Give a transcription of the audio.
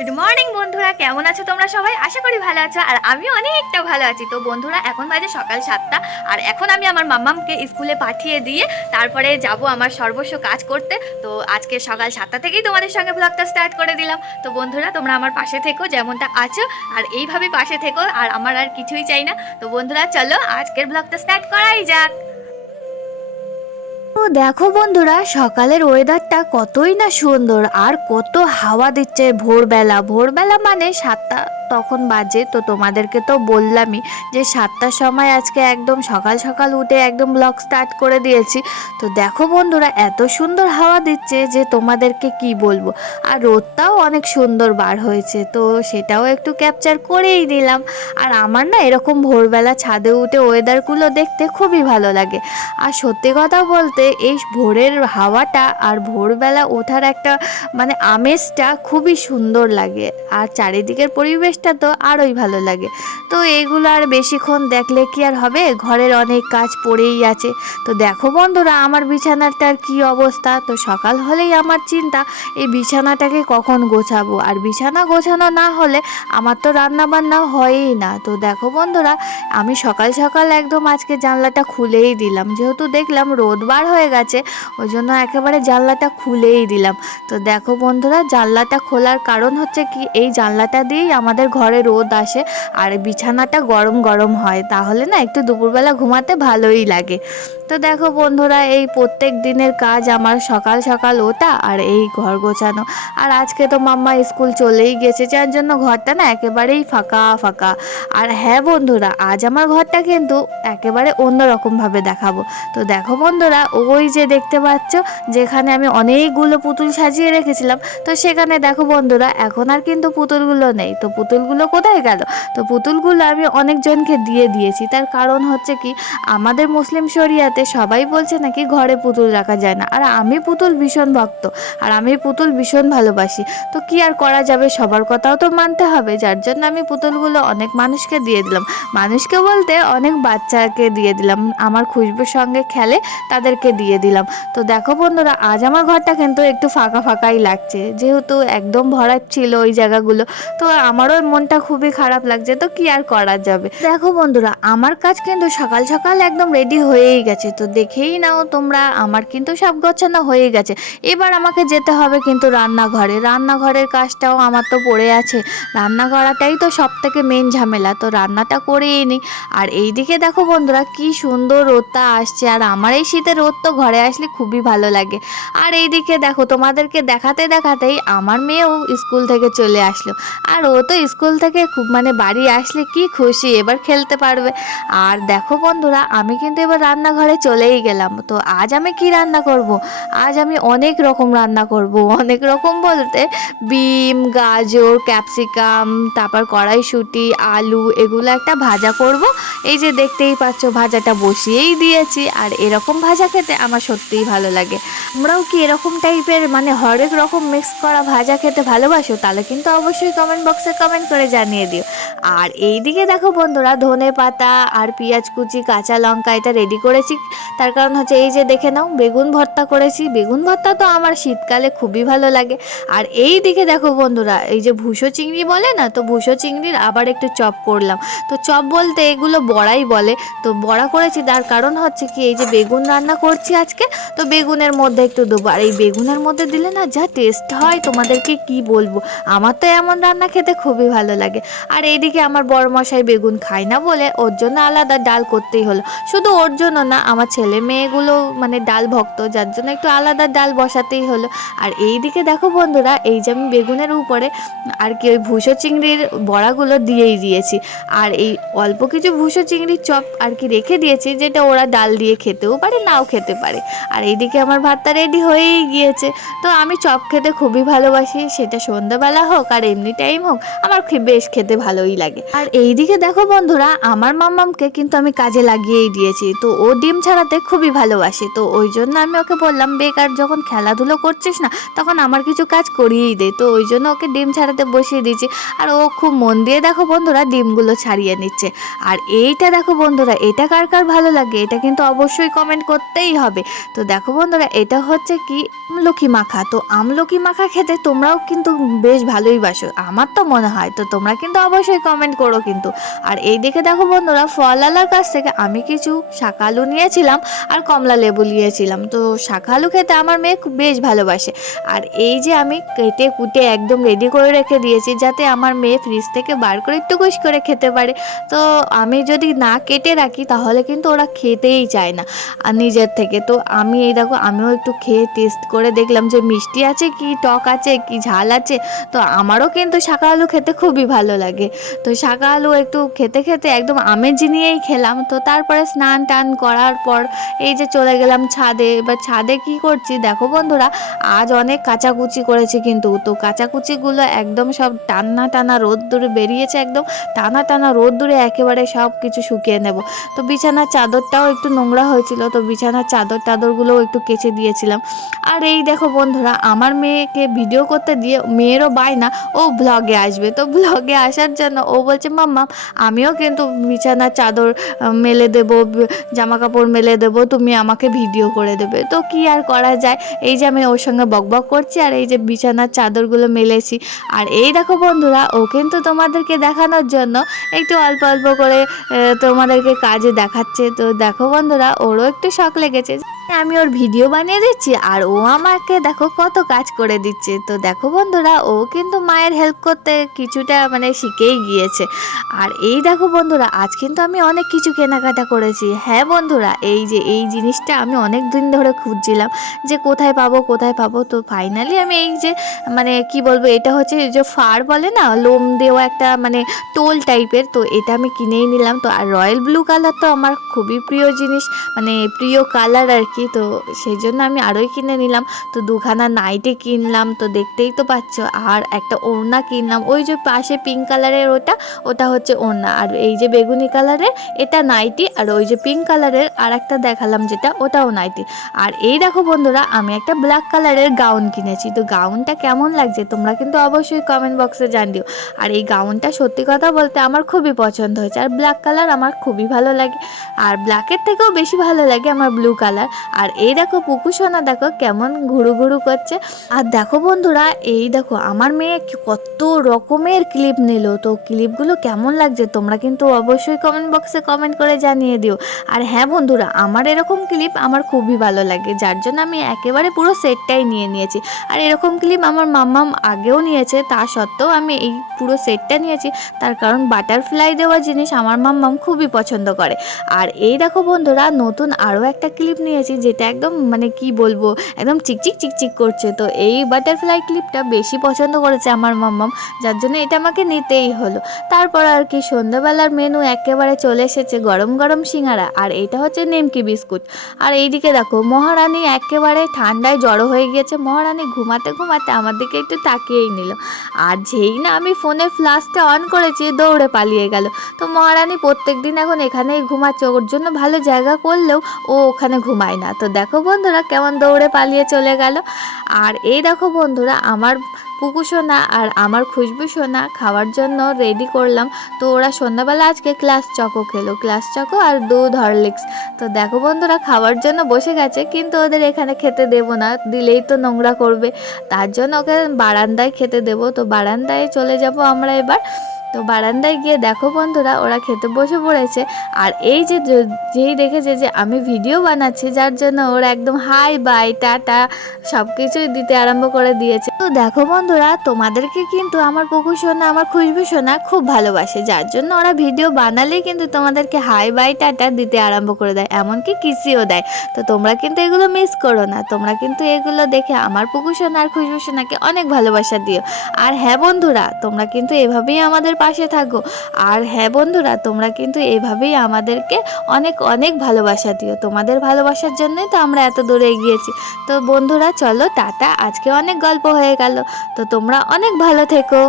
Good morning বন্ধুরা। কেমন আছো তোমরা সবাই? আশা করি ভালো আছো, আর আমি অনেকটা ভালো আছি। তো বন্ধুরা, এখন বাজে সকাল সাতটা, আর এখন আমি আমার মাম্মামকে স্কুলে পাঠিয়ে দিয়ে তারপরে যাব আমার সর্বস্ব কাজ করতে। তো আজকে সকাল সাতটা থেকেই তোমাদের সঙ্গে ব্লগটা স্টার্ট করে দিলাম। তো বন্ধুরা, তোমরা আমার পাশে থেকো, যেমনটা আছো, আর এইভাবে পাশে থেকো, আর আমার আর কিছুই চাই না। তো বন্ধুরা, চলো আজকের ব্লগটা স্টার্ট করাই যাক। তো দেখো বন্ধুরা, সকালের ওয়েদারটা কতই না সুন্দর, আর কত হাওয়া দিচ্ছে ভোরবেলা। ভোরবেলা মানে সাতটা, তখন বাজে, তো তোমাদেরকে তো বললামই যে সাতটার সময় আজকে একদম সকাল সকাল উঠে একদম ব্লগ স্টার্ট করে দিয়েছি। তো দেখো বন্ধুরা, এত সুন্দর হাওয়া দিচ্ছে যে তোমাদেরকে কি বলব? আর রোদটাও অনেক সুন্দর বার হয়েছে, তো সেটাও একটু ক্যাপচার করেই দিলাম। আর আমার না এরকম ভোরবেলা ছাদে উঠে ওয়েদারগুলো দেখতে খুবই ভালো লাগে। আর সত্যি কথা বলতে এই ভোরের হাওয়াটা আর ভোরবেলা ওঠার একটা মানে আমেজটা খুবই সুন্দর লাগে। আর চারিদিকের পরিবেশটা তো আরোই ভালো লাগে। তো এইগুলো আর বেশিক্ষণ দেখলে কি আর হবে? ঘরের অনেক কাজ পড়েই আছে। তো দেখো বন্ধুরা, আমার বিছানাটার কি অবস্থা? তো সকাল হলেই আমার চিন্তা, এই বিছানাটাকে কখন গোছাবো? আর বিছানা গোছানো না হলে আমার তো রান্নাবান্না হয়ই না। তো দেখো বন্ধুরা, আমি সকাল সকাল একদম আজকে জানলাটা খুলেই দিলাম। যেহেতু দেখলাম রোদ বার হয়ে গেছে। ওই জন্য একেবারে জানলাটা খুলেই দিলাম। তো দেখো বন্ধুরা, জানলাটা খোলার কারণ হচ্ছে কি, এই জানলাটা দিয়েই আমাদের ঘরে রোদ আসে আর বিছানাটা গরম গরম হয়। তাহলে না, একটু দুপুরবেলা ঘুমাতে ভালোই লাগে। তো দেখো বন্ধুরা, এই প্রত্যেক দিনের কাজ আমার সকাল সকাল ওটা আর এই ঘর গোছানো। আর আজকে তো মাম্মা স্কুল চলেই গেছে, যার জন্য ঘরটা না একেবারেই ফাঁকা ফাঁকা। আর হ্যাঁ বন্ধুরা, আজ আমার ঘরটা কিন্তু একেবারে অন্যরকমভাবে দেখাবো। তো দেখো বন্ধুরা ওই যে দেখতে পাচ্ছ, যেখানে আমি অনেকগুলো পুতুল সাজিয়ে রেখেছিলাম। তো সেখানে দেখো বন্ধুরা, এখন আর কিন্তু পুতুলগুলো নেই। তো পুতুলগুলো কোথায় গেল? তো পুতুলগুলো আমি অনেকজনকে দিয়ে দিয়েছি। তার কারণ হচ্ছে কি, আমাদের মুসলিম শরিয়াতে সবাই বলছে নাকি ঘরে পুতুল রাখা যায় না। আর আমি পুতুল ভীষণ ভক্ত, আর আমি পুতুল ভীষণ ভালোবাসি। তো কি আর করা যাবে? সবার কথাও তো মানতে হবে। যার জন্য আমি পুতুলগুলো অনেক মানুষকে দিয়ে দিলাম। মানুষকে বলতে অনেক বাচ্চাকে দিয়ে দিলাম। আমার খুশবুর সঙ্গে খেলে তাদেরকে দিয়ে দিলাম। তো দেখো বন্ধুরা, আজ আমার ঘরটা কিন্তু একটু ফাঁকা ফাঁকাই লাগছে। যেহেতু একদম ভরাট ছিল ওই জায়গাগুলো, তো আমারও মনটা খুবই খারাপ লাগছে। তো কি আর করা যাবে? দেখো বন্ধুরা, আমার কাজ কিন্তু সকাল সকাল একদম রেডি হয়েই গেছে। তো দেখেই নাও তোমরা, আমার কিন্তু সব গোছানো হয়ে গেছে। এবার আমাকে যেতে হবে কিন্তু রান্নাঘরে। রান্নাঘরের কাজটাও আমার তো পড়ে আছে। রান্না করাটাই তো সব থেকে মেন ঝামেলা। তো রান্নাটা করেই নিই আর এইদিকে দেখো বন্ধুরা, কি সুন্দর রোদটা আসছে। আর আমার এই শীতের রোদ তো ঘরে আসলে খুবই ভালো লাগে। আর এইদিকে দেখো, তোমাদেরকে দেখাতে দেখাতেই আমার মেয়েও স্কুল থেকে চলে আসলো। আর ও তো স্কুল থেকে খুব মানে বাড়ি আসলে কি খুশি, এবার খেলতে পারবে। আর দেখো বন্ধুরা, আমি কিন্তু এবার রান্নাঘরে চলেই গেলাম। তো আজ আমি কি রান্না করব? আজ আমি অনেক রকম রান্না করব। অনেক রকম বলতে বিম, গাজর, ক্যাপসিকাম, তারপর কড়াইশুঁটি, আলু, এগুলো একটা ভাজা করব। এই যে দেখতেই পাচ্ছ, ভাজাটা বসিয়েই দিয়েছি। আর এরকম ভাজা খেতে আমার সত্যিই ভালো লাগে। তোমরাও কি এরকম টাইপের মানে হরেক রকম মিক্স করা ভাজা খেতে ভালোবাসো? তাহলে কিন্তু অবশ্যই কমেন্ট বক্সে কমেন্ট করে জানিয়ে দিও। আর এই দিকে দেখো বন্ধুরা, ধনে পাতা আর পেঁয়াজ কুচি, কাঁচা লঙ্কা এটা রেডি করেছি। তার কারণ হচ্ছে এই যে দেখে নাও, বেগুন ভর্তা করেছি। বেগুন ভর্তা তো আমার শীতকালে খুবই ভালো লাগে। আর এই দিকে দেখো বন্ধুরা, এই যে ভুসো চিংড়ি বলে না, তো ভুষো চিংড়ির আবার একটু চপ করলাম। তো চপ বলতে এগুলো বড়াই বলে। তো বড়া করেছি, তার কারণ হচ্ছে কি, এই যে বেগুন রান্না করছি আজকে, তো বেগুনের মধ্যে একটু দেবো। আর এই বেগুনের মধ্যে দিলে না যা টেস্ট হয়, তোমাদেরকে কি বলব? আমার তো এমন রান্না খেতে খুবই ভালো লাগে। আর এইদিকে আমার বড় মশাই বেগুন খায় না বলে ওর জন্য আলাদা ডাল করতেই হলো। শুধু ওর জন্য না, আমার ছেলে মেয়েগুলো মানে ডাল ভক্ত, যার জন্য একটু আলাদা ডাল বসাতেই হলো। আর এইদিকে দেখো বন্ধুরা, এই যে আমি বেগুনের উপরে আর কি ওই ভুষো চিংড়ির বড়াগুলো দিয়েই দিয়েছি। আর এই অল্প কিছু ভুষো চিংড়ির চপ আর কি রেখে দিয়েছি, যেটা ওরা ডাল দিয়ে খেতেও পারে, নাও খেতে পারে। আর এইদিকে আমার ভাতটা রেডি হয়েই গিয়েছে। তো আমি চপ খেতে খুবই ভালোবাসি, সেটা সন্ধ্যাবেলা হোক আর এমনি টাইম হোক, আমার বেশ খেতে ভালোই লাগে। আর এইদিকে দেখো বন্ধুরা, আমার মাম্মামকে কিন্তু আমি কাজে লাগিয়েই দিয়েছি। তো ও ডিম ছাড়াতে খুবই ভালোবাসে। তো ওই জন্য আমি ওকে বললাম বেকার যখন খেলাধুলো করছিস না, তখন আমার কিছু কাজ করিয়েই দে। তো ওই জন্য ওকে ডিম ছাড়াতে বসিয়ে দিয়েছি। আর ও খুব মন দিয়ে দেখো বন্ধুরা, ডিমগুলো ছাড়িয়ে নিচ্ছে। আর এইটা দেখো বন্ধুরা, এটা কার কার ভালো লাগে? এটা কিন্তু অবশ্যই কমেন্ট করতেই হবে। তো দেখো বন্ধুরা, এটা হচ্ছে কি আমলকি মাখা। তো আমলকি মাখা খেতে তোমরাও কিন্তু বেশ ভালোই বাসো, আমার তো মনে হয়। তো তোমরা কিন্তু অবশ্যই কমেন্ট করো কিন্তু। আর এই দেখে দেখো বন্ধুরা ফলালার কাছ থেকে আমি কিছু শাকালু নিয়েছিলাম আর কমলা লেবু নিয়েছিলাম। তো শাকালু খেতে আমার মেয়ে বেশ ভালোবাসে। আর এই যে আমি কেটে কুটে একদম রেডি করে রেখে দিয়েছি, যাতে আমার মেয়ে ফ্রিজ থেকে বার করে একটু কুশ করে খেতে পারে। তো আমি যদি না কেটে রাখি, তাহলে কিন্তু ওরা খেতেই চায় না। আর নিজের থেকে। তো আমি এই দেখো, আমিও একটু খেয়ে টেস্ট করে দেখলাম যে মিষ্টি আছে কি, টক আছে কি, ঝাল আছে। তো আমারও কিন্তু শাকা আলু খেতে খুবই ভালো লাগে। তো শাকা আলু একটু খেতে খেতে একদম আমেজি নিয়েই খেলাম। তো তারপরে স্নান টান করার পর এই যে চলে গেলাম ছাদে। এবার ছাদে কি করছি দেখো বন্ধুরা, আজ অনেক কাচাকুচি করেছি কিন্তু। তো কাচাকুচিগুলো একদম সব টানা টানা রোদ দূরে বেরিয়েছে একদম। টানা টানা রোদ দূরে একেবারে সব কিছু শুকিয়ে নেব। তো বিছানার চাদরটাও একটু নোংরা হয়েছিল। তো বিছানার চাদর টাদরগুলোও একটু কেচে দিয়েছিলাম। আর এই দেখো বন্ধুরা, আমার মেয়েকে ভিডিও করতে দিয়ে মেয়েরও বায়না, ও ব্লগে আসবে। তো ব্লগে আসার জন্য ও বলছে, মাম্মা, আমিও কিন্তু বিছানার চাদর মেলে দেবো জামা কাপড় মেলে দেবো, তুমি আমাকে ভিডিও করে দেবে। তো কি আর করা যায়? এই যে আমি ওর সঙ্গে বকবক করছি, আর এই যে বিছানার চাদরগুলো মেলেছি। আর এই দেখো বন্ধুরা, ও কিন্তু তোমাদেরকে দেখানোর জন্য একটু অল্প অল্প করে তোমাদেরকে কাজে দেখাচ্ছে। তো দেখো বন্ধুরা, ওরও একটু শখ লেগেছে। গেছে আমি ওর ভিডিও বানিয়ে দিচ্ছি আর ও আমাকে দেখো কত কাজ করে দিচ্ছে। তো দেখো বন্ধুরা, ও কিন্তু মায়ের হেল্প করতে কিছুটা মানে শিখেই গিয়েছে। আর এই দেখো বন্ধুরা, আজ কিন্তু আমি অনেক কিছু কেনাকাটা করেছি। হ্যাঁ বন্ধুরা, এই যে এই জিনিসটা আমি অনেক দিন ধরে খুঁজছিলাম যে কোথায় পাবো কোথায় পাবো। তো ফাইনালি আমি এই যে মানে কি বলব, এটা হচ্ছে যে ফার বলে না, লোম দেওয়া একটা মানে টোল টাইপের তো এটা আমি কিনেই নিলাম। তো আর রয়্যাল ব্লু কালার তো আমার খুবই প্রিয় জিনিস মানে প্রিয় কালার আর কি। তো সেই জন্য আমি আরোই কিনে নিলাম। তো দুখানা নাইটি কিনলাম। তো দেখতেই তো পাচ্ছ, আর একটা ওড়না কিনলাম। ওই যে পাশে পিঙ্ক কালারের ওটা ওটা হচ্ছে ওড়না। আর এই যে বেগুনি কালারের এটা নাইটি। আর ওই যে পিঙ্ক কালারের আর একটা দেখালাম যেটা, ওটাও নাইটি। আর এই দেখো বন্ধুরা, আমি একটা ব্ল্যাক কালারের গাউন কিনেছি। তো গাউনটা কেমন লাগছে তোমরা কিন্তু অবশ্যই কমেন্ট বক্সে জানিও। আর এই গাউনটা সত্যি কথা বলতে আমার খুবই পছন্দ হয়েছে। আর ব্ল্যাক কালার আমার খুবই ভালো লাগে। আর ব্ল্যাকের থেকেও বেশি ভালো লাগে আমার ব্লু কালার আর এই দেখো পুকু সোনা দেখো কেমন ঘুরু ঘুরু করছে। আর দেখো বন্ধুরা, এই দেখো আমার মেয়ে কত রকমের ক্লিপ নিল। তো ক্লিপগুলো কেমন লাগছে তোমরা কিন্তু অবশ্যই কমেন্ট বক্সে কমেন্ট করে জানিয়ে দিও। আর হ্যাঁ বন্ধুরা, আমার এরকম ক্লিপ আমার খুবই ভালো লাগে, যার জন্য আমি একেবারে পুরো সেটটাই নিয়ে নিয়েছি। আর এরকম ক্লিপ আমার মাম্মাম আগেও নিয়েছে, তা সত্ত্বেও আমি এই পুরো সেটটা নিয়েছি। তার কারণ বাটারফ্লাই দেওয়া জিনিস আমার মাম্মাম খুবই পছন্দ করে। আর এই দেখো বন্ধুরা, নতুন আরও একটা ক্লিপ নিয়েছি যেটা একদম মানে কি বলব, একদম চিকচিক চিকচিক করছে। তো এই বাটারফ্লাই ক্লিপটা বেশি পছন্দ করেছে আমার মাম্মাম, যার জন্য এটা আমাকে নিতেই হলো। তারপর আর কি সন্ধ্যাবেলার মেনু একেবারে চলে এসেছে গরম গরম সিঙ্গারা, আর এটা হচ্ছে নিমকি বিস্কুট। আর এইদিকে দেখো, মহারানী একেবারে ঠান্ডায় জড়ো হয়ে গিয়েছে। মহারানী ঘুমাতে ঘুমাতে আমার দিকে একটু তাকিয়েই নিল। আর যেই না আমি ফোনে ফ্লাশটা অন করেছি, দৌড়ে পালিয়ে গেল। তো মহারানী প্রত্যেক দিন এখন এখানেই ঘুমাচ্ছে, ওর জন্য ভালো জায়গা করলেও ও ওখানে ঘুমায় না। তো দেখো বন্ধুরা কেমন দৌড়ে পালিয়ে চলে গেল। আর এই দেখো বন্ধুরা, আমার পুকু সোনা আর আমার খুশবু সোনা খাওয়ার জন্য রেডি করলাম। তো ওরা সন্ধ্যাবেলা আজকে ক্লাস চকো খেলো ক্লাস চকো আর দুধ হরলিক্স তো দেখো বন্ধুরা, খাওয়ার জন্য বসে গেছে, কিন্তু ওদের এখানে খেতে দেবো না, দিলেই তো নোংরা করবে। তার জন্য ওকে বারান্দায় খেতে দেবো। তো বারান্দায় চলে যাব আমরা এবার। তো বারান্দায় গিয়ে দেখো বন্ধুরা, ওরা খেতে বসে পড়েছে। আর এই যে যেই দেখেছে যে আমি ভিডিও বানাচ্ছি, যার জন্য ওরা একদম হাই বাই, টাটা সব কিছুই দিতে আরম্ভ করে দিয়েছে। তো দেখো বন্ধুরা, তোমাদেরকে কিন্তু আমার পুকুর সোনা, আমার খুশবু সোনা খুব ভালোবাসে। যার জন্য ওরা ভিডিও বানালেই কিন্তু তোমাদেরকে হাই বাই, টাটা দিতে আরম্ভ করে দেয়, এমনকি কিসিও দেয়। তো তোমরা কিন্তু এগুলো মিস করো না, তোমরা কিন্তু এগুলো দেখে আমার পুকুর সোনা আর খুশবু সোনাকে অনেক ভালোবাসা দিও। আর হ্যাঁ বন্ধুরা, তোমরা কিন্তু এভাবেই আমাদের পাশে থাকো। আর হ্যাঁ বন্ধুরা, তোমরা কিন্তু এভাবেই আমাদেরকে অনেক অনেক ভালোবাসা দিও। তোমাদের ভালোবাসার জন্যই তো আমরা এত দূরে এগিয়েছি। তো বন্ধুরা, চলো টাটা। আজকে অনেক গল্প হয়ে গেল। তো তোমরা অনেক ভালো থেকো।